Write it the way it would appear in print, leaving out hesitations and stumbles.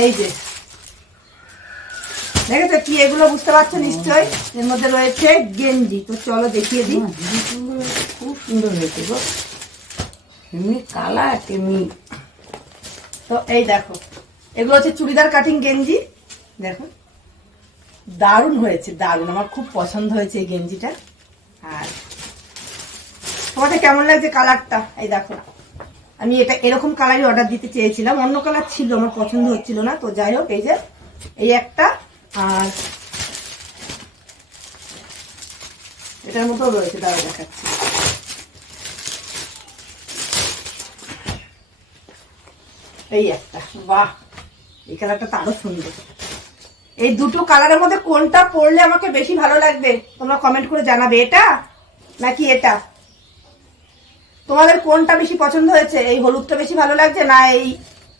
এই যে দেখেছো কি, এগুলো বুঝতে পারছো নিশ্চয়ই, এর মধ্যে রয়েছে গেঞ্জি। তো চলো দেখিয়ে দিই। খুব সুন্দর হয়েছে গো, এমনি কালার তেমনি। তো এই দেখো, এগুলো হচ্ছে চুড়িদার কাটিং গেঞ্জি। দেখো দারুণ হয়েছে, দারুণ, আমার খুব পছন্দ হয়েছে এই গেঞ্জিটা। আর তোমাদের কেমন লাগছে কালারটা? এই দেখো, আমি এটা এরকম কালারই অর্ডার দিতে চেয়েছিলাম, অন্য কালার ছিল আমার পছন্দ হচ্ছিল না। তো যাই হোক, এই যে এই একটা, আর এটার মতো রয়েছে, দাঁড়া দেখাচ্ছি। এই একটা, বাহ, এই কালারটা তো আরো সুন্দর। এই দুটো কালারের মধ্যে কোনটা পরলে আমাকে বেশি ভালো লাগবে তোমরা কমেন্ট করে জানাবে, এটা নাকি এটা। তোমাদের কোনটা বেশি পছন্দ হয়েছে? এই হলুদটা বেশি ভালো লাগছে না এই